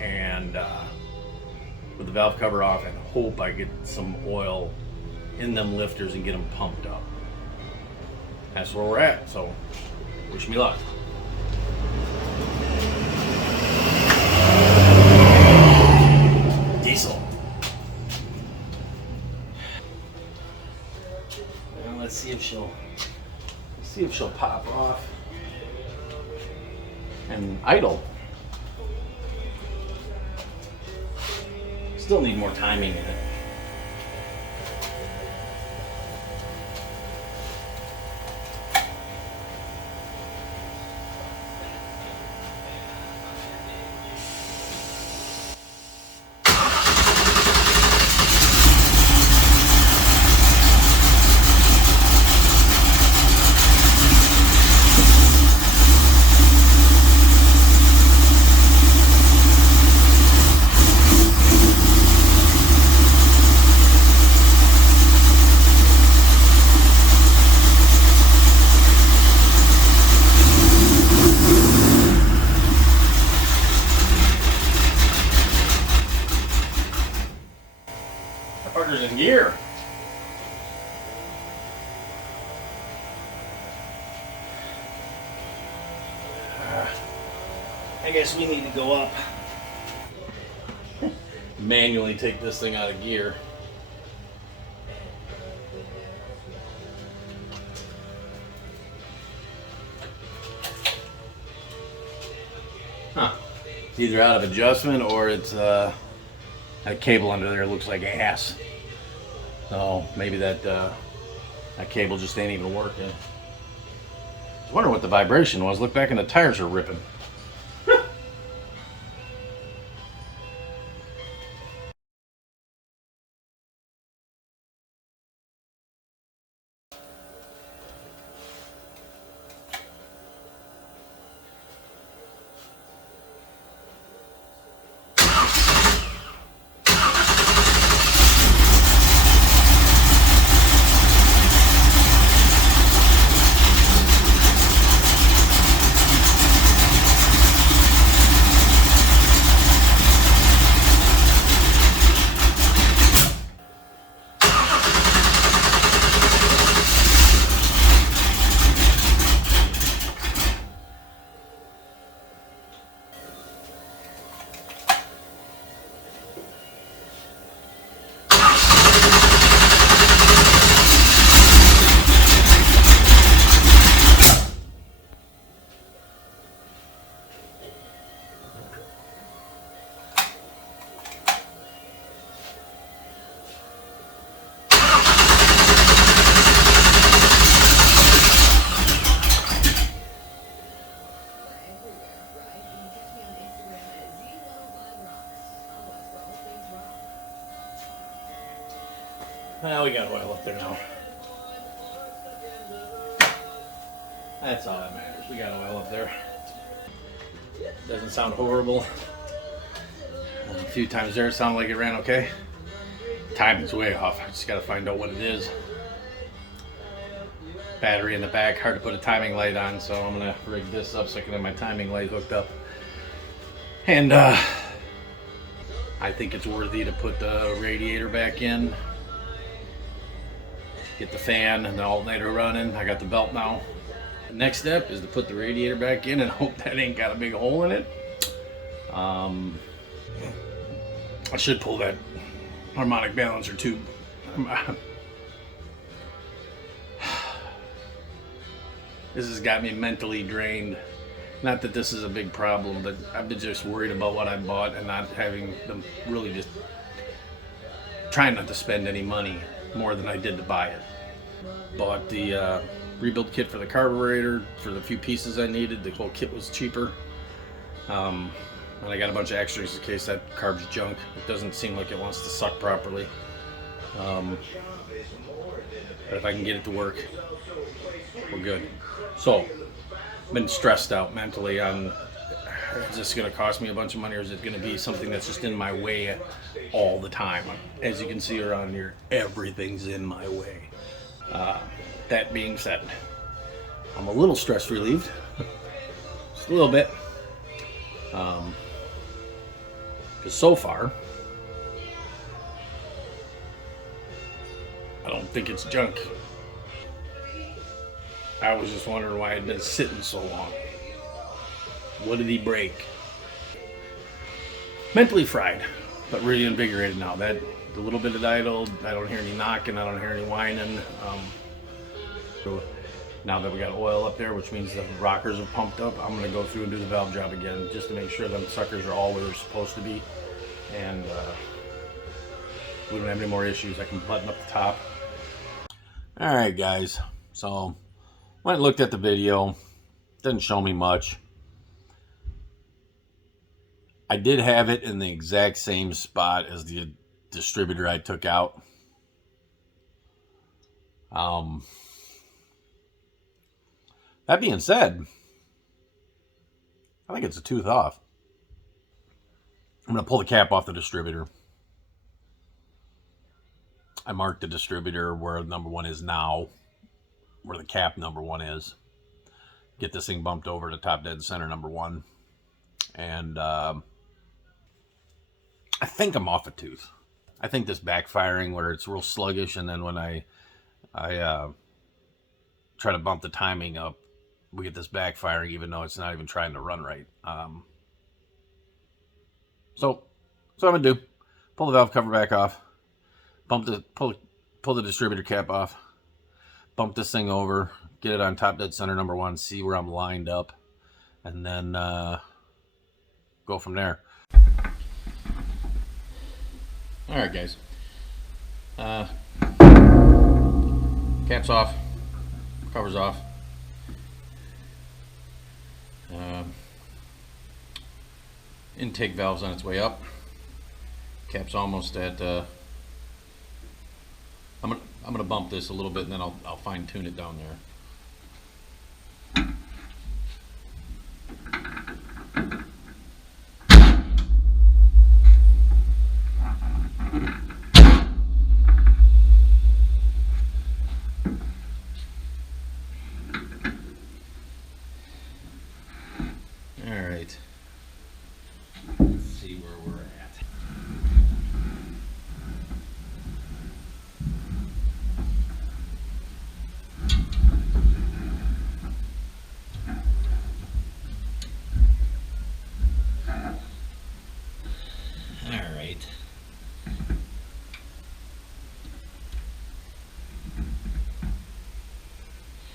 And with the valve cover off, and hope I get some oil in them lifters and get them pumped up. That's where we're at, so wish me luck. Diesel. Well, let's see if she'll pop off and idle. Still need more timing in it. Fucker's in gear. I guess we need to go up. Manually take this thing out of gear. Huh. It's either out of adjustment or it's that cable under there looks like ass. So maybe that cable just ain't even working. I was wondering what the vibration was. Look back and the tires are ripping. Well, we got oil up there now. That's all that matters. We got oil up there. Doesn't sound horrible. A few times there it sounded like it ran okay. Timing's way off. I just got to find out what it is. Battery in the back, hard to put a timing light on, so I'm gonna rig this up so I can have my timing light hooked up. And I think it's worthy to put the radiator back in, get the fan and the alternator running. I got the belt now. The next step is to put the radiator back in and hope that ain't got a big hole in it. I should pull that harmonic balancer tube. This has got me mentally drained. Not that this is a big problem, but I've been just worried about what I bought and not having them, really just trying not to spend any money more than I did to buy it. Bought the rebuild kit for the carburetor for the few pieces I needed. The whole kit was cheaper. And I got a bunch of extras in case that carb's junk. It doesn't seem like it wants to suck properly. But if I can get it to work, we're good. So, I've been stressed out mentally on, is this going to cost me a bunch of money, or is it going to be something that's just in my way all the time? As you can see around here, everything's in my way. That being said, I'm a little stress relieved, just a little bit, because so far, I don't think it's junk. I was just wondering why it had been sitting so long. What did he break? Mentally fried, but really invigorated now. That the little bit of idle, I don't hear any knocking, I don't hear any whining. So now that we got oil up there, which means the rockers are pumped up, I'm gonna go through and do the valve job again, just to make sure them suckers are all where they're supposed to be, and we don't have any more issues. I can button up the top. All right, guys. So went and looked at the video. Didn't show me much. I did have it in the exact same spot as the distributor I took out. That being said, I think it's a tooth off. I'm going to pull the cap off the distributor. I marked the distributor where number one is now, where the cap number one is. Get this thing bumped over to top dead center number one. And I think I'm off a tooth. I think this backfiring where it's real sluggish, and then when I try to bump the timing up, we get this backfiring even though it's not even trying to run right. So what I'm gonna do, pull the valve cover back off, pull the distributor cap off, bump this thing over, get it on top dead center number one, see where I'm lined up, and then go from there. All right, guys. Cap's off, cover's off. Intake valve's on its way up. Cap's almost at. I'm gonna bump this a little bit, and then I'll fine tune it down there. Alright, let's see where we're at. Alright.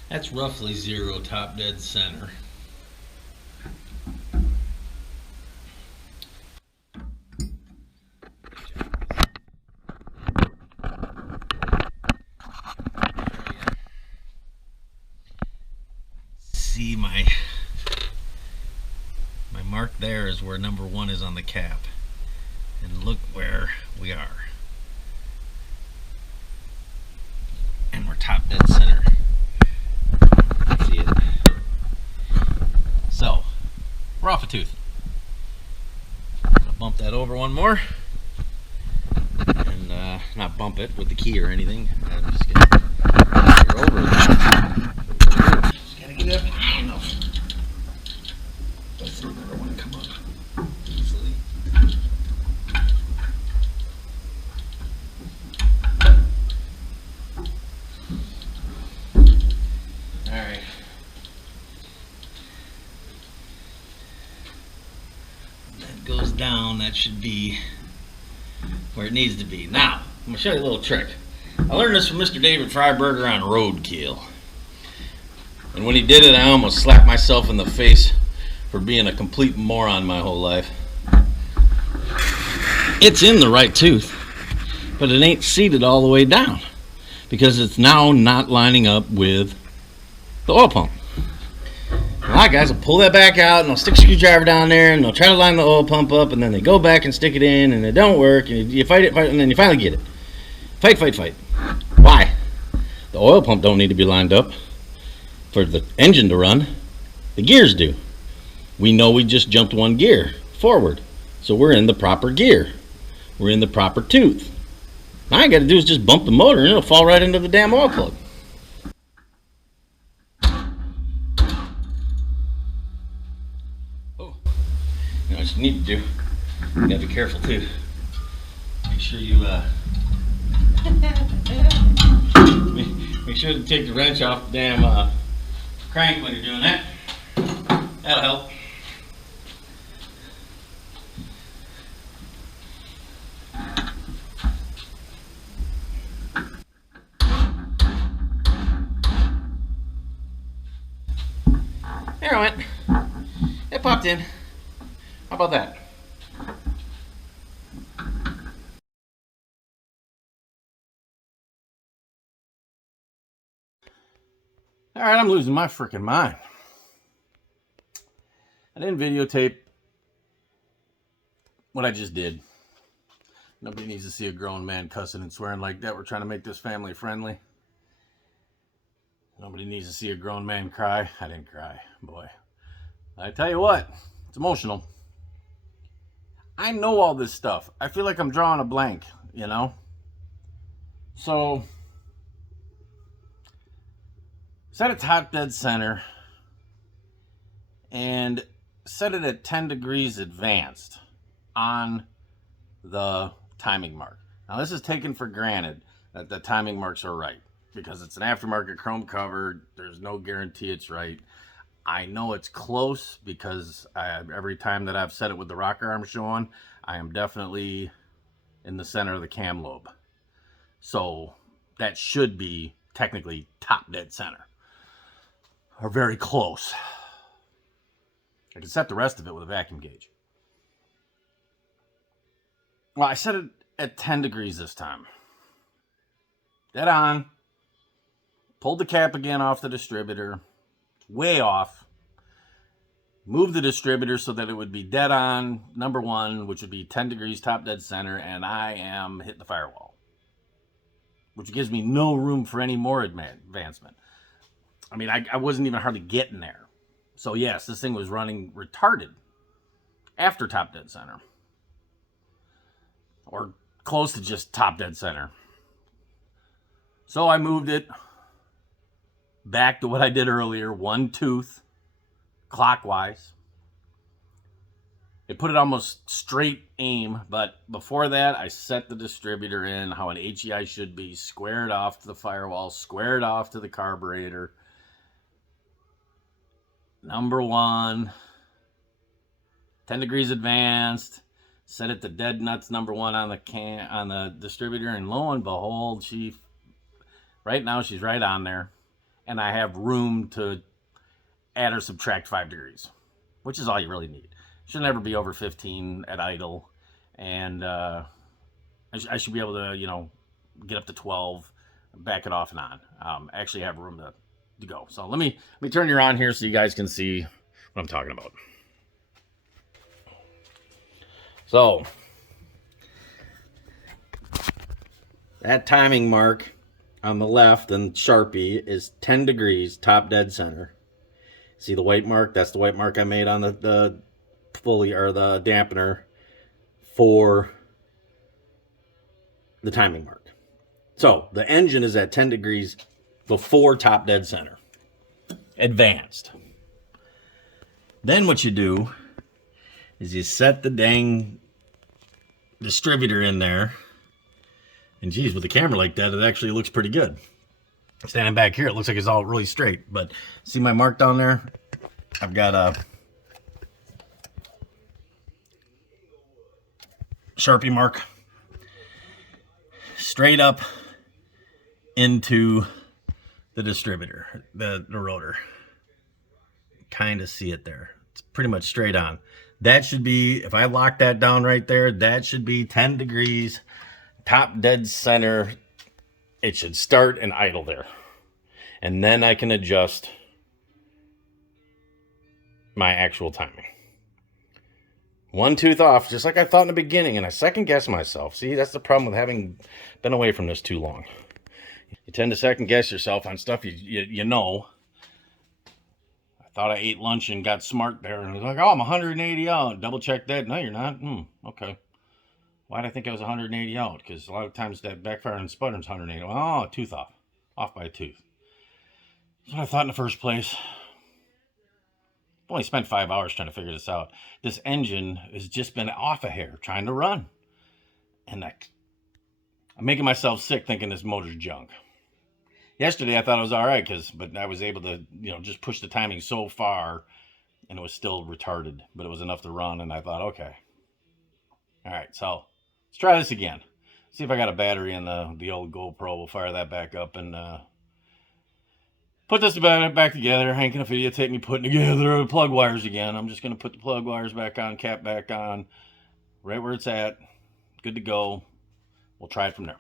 That's roughly zero top dead center. See my mark there is where number one is on the cap, and look where we are. top dead center. See it? So, we're off a tooth. I'll bump that over one more. And not bump it with the key or anything. I'm just gonna get over it. Just gotta get up high enough. I don't want to come up easily. Alright. That goes down, that should be where it needs to be. Now, I'm going to show you a little trick. I learned this from Mr. David Freiberger on Roadkill. And when he did it, I almost slapped myself in the face for being a complete moron my whole life. It's in the right tooth, but it ain't seated all the way down because it's now not lining up with the oil pump. A lot of guys will pull that back out and they'll stick a screwdriver down there and they'll try to line the oil pump up, and then they go back and stick it in and it don't work, and you fight it, and then you finally get it. Fight. Why? The oil pump don't need to be lined up for the engine to run. The gears do. We know we just jumped one gear forward, so we're in the proper gear. We're in the proper tooth. Now all I got to do is just bump the motor and it'll fall right into the damn oil plug. Oh, you know what you need to do? You gotta be careful too. Make sure you make sure to take the wrench off the damn crank when you're doing that. That'll help. There it went. It popped in. How about that? All right, I'm losing my freaking mind. I didn't videotape what I just did. Nobody needs to see a grown man cussing and swearing like that. We're trying to make this family friendly. Nobody needs to see a grown man cry. I didn't cry, boy. I tell you what, it's emotional. I know all this stuff. I feel like I'm drawing a blank, you know? So, set a top dead center and set it at 10 degrees advanced on the timing mark. Now, this is taken for granted that the timing marks are right because it's an aftermarket chrome cover. There's no guarantee it's right. I know it's close because every time that I've set it with the rocker arm showing, I am definitely in the center of the cam lobe. So that should be technically top dead center, or very close. I can set the rest of it with a vacuum gauge. Well, I set it at 10 degrees this time. Dead on. Pulled the cap again off the distributor. Way off. Moved the distributor so that it would be dead on number one, which would be 10 degrees top dead center, and I am hitting the firewall, which gives me no room for any more advancement. I mean, I wasn't even hardly getting there. So yes, this thing was running retarded after top dead center, or close to just top dead center. So I moved it back to what I did earlier, one tooth clockwise. It put it almost straight aim, but before that I set the distributor in how an HEI should be, squared off to the firewall, squared off to the carburetor. Number one, 10 degrees advanced, set it to dead nuts number one on the distributor, and lo and behold, right now she's right on there, and I have room to add or subtract 5 degrees, which is all you really need. Should never be over 15 at idle, and I should be able to, get up to 12, back it off and on. Actually have room to go. So let me turn you on here so you guys can see what I'm talking about. So that timing mark on the left and Sharpie is 10 degrees, top dead center. See the white mark? That's the white mark I made on the pulley or the dampener for the timing mark. So the engine is at 10 degrees before top dead center. Advanced. Then what you do is you set the dang distributor in there. And geez, with the camera like that, it actually looks pretty good. Standing back here, it looks like it's all really straight. But see my mark down there? I've got a Sharpie mark straight up into the distributor, the rotor. Kind of see it there. It's pretty much straight on. That should be, if I lock that down right there, that should be 10 degrees, top dead center. It should start and idle there. And then I can adjust my actual timing. One tooth off, just like I thought in the beginning, and I second guess myself. See, that's the problem with having been away from this too long. You tend to second guess yourself on stuff you know. I thought I ate lunch and got smart there, and I was like, oh, I'm 180 out. Double check that. No, you're not. Okay. Why did I think I was 180 out? Because a lot of times that backfire and sputtering is 180. Oh, a tooth off. Off by a tooth. That's what I thought in the first place. I've only spent 5 hours trying to figure this out. This engine has just been off a hair trying to run. And I'm making myself sick thinking this motor's junk. Yesterday I thought it was all right, but I was able to, just push the timing so far and it was still retarded, but it was enough to run. And I thought, okay. All right, so let's try this again. See if I got a battery in the old GoPro. We'll fire that back up and put this back together. Ain't gonna videotape me putting together the plug wires again. I'm just gonna put the plug wires back on, cap back on, right where it's at. Good to go. We'll try it from there.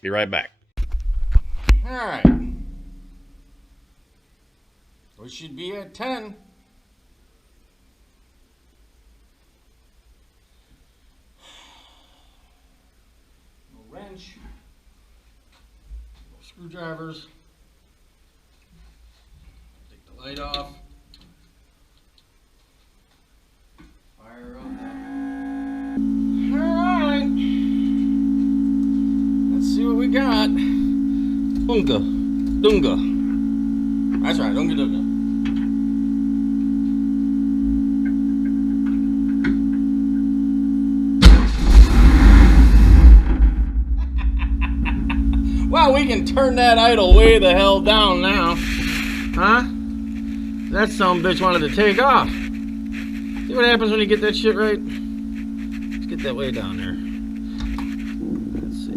Be right back. All right. We should be at 10. No wrench. No screwdrivers. Take the light off. Fire up. Alright. Let's see what we got. Dunga. That's right, dunga. Well, we can turn that idle way the hell down now. Huh? That sumbitch wanted to take off. See what happens when you get that shit right? Let's get that way down there. Let's see.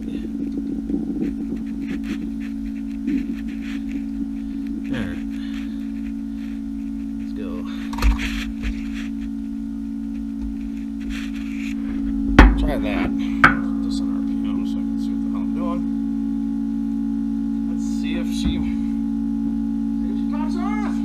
Alright. Let's go. Try that. Put this on RPM so I can see what the hell I'm doing. Let's see if she pops off.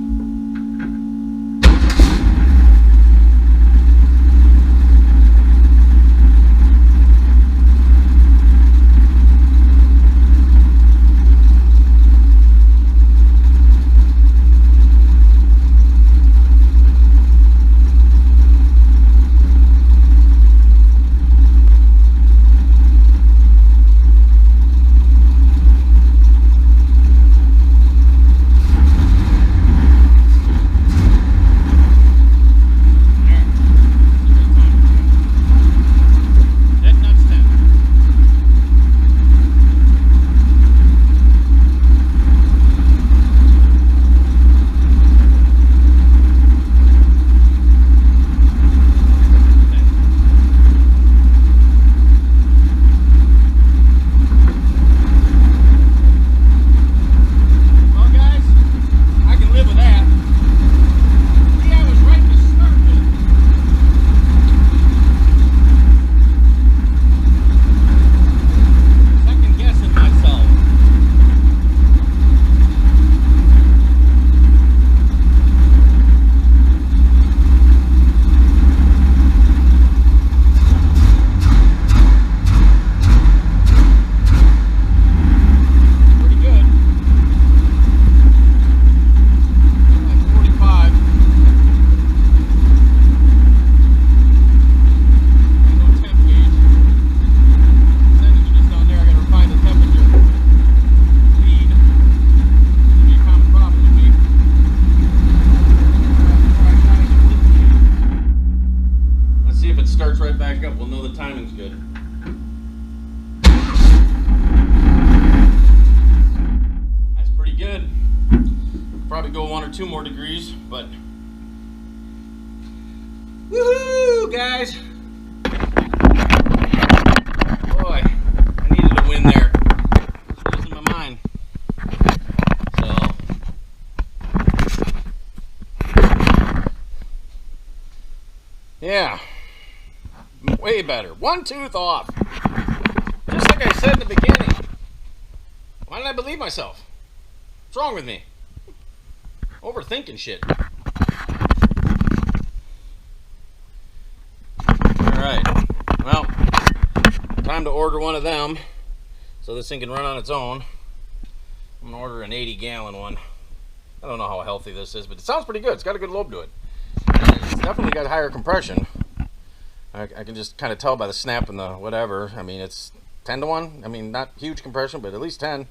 back up, we'll know the timing's good. That's pretty good. Probably go 1 or 2 more degrees, but woohoo, guys! Boy, I needed a win there. It's losing my mind. So, yeah, way better. 1 tooth off. Just like I said in the beginning. Why didn't I believe myself? What's wrong with me? Overthinking shit. Alright. Well, time to order one of them so this thing can run on its own. I'm gonna order an 80-gallon one. I don't know how healthy this is, but it sounds pretty good. It's got a good lobe to it. And it's definitely got higher compression. I can just kind of tell by the snap and the whatever. I mean, it's 10 to 1. I mean, not huge compression, but at least 10.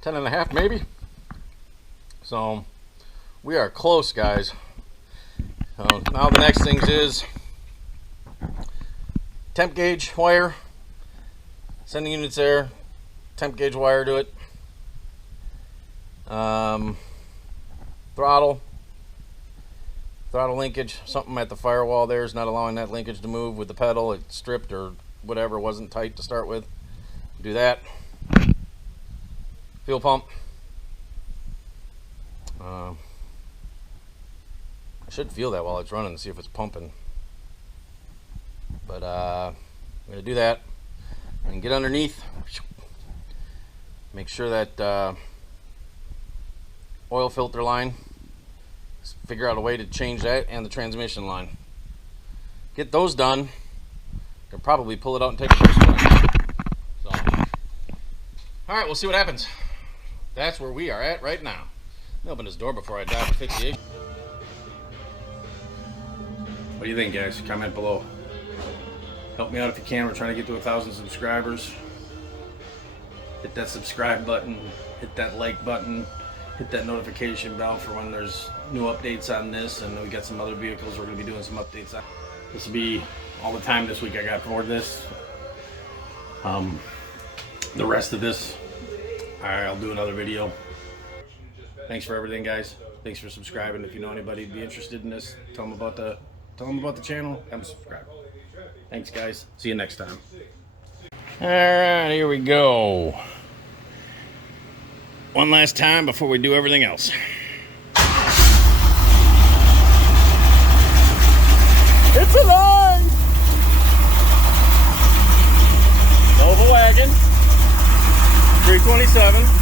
10 and a half maybe. So we are close, guys. So now the next thing is temp gauge wire, sending units there, temp gauge wire to it, throttle linkage. Something at the firewall there is not allowing that linkage to move with the pedal. It stripped or whatever, wasn't tight to start with. Do that. Fuel pump. I should feel that while it's running and see if it's pumping. But I'm going to do that and get underneath. Make sure that oil filter line, figure out a way to change that, and the transmission line. Get those done. Can probably pull it out and take a first one. So, all right, we'll see what happens. That's where we are at right now. Let me open this door before I dive and fix the issue. What do you think, guys? Comment below. Help me out if you can. We're trying to get to 1,000 subscribers. Hit that subscribe button. Hit that like button. Hit that notification bell for when there's new updates on this. And we got some other vehicles we're going to be doing some updates on. This will be all the time this week I got for this. The rest of this, I'll do another video. Thanks for everything, guys. Thanks for subscribing. If you know anybody who'd be interested in this, tell them about the channel. Have them subscribe. Thanks, guys. See you next time. All right, here we go. One last time before we do everything else. It's alive! Nova Wagon, 327.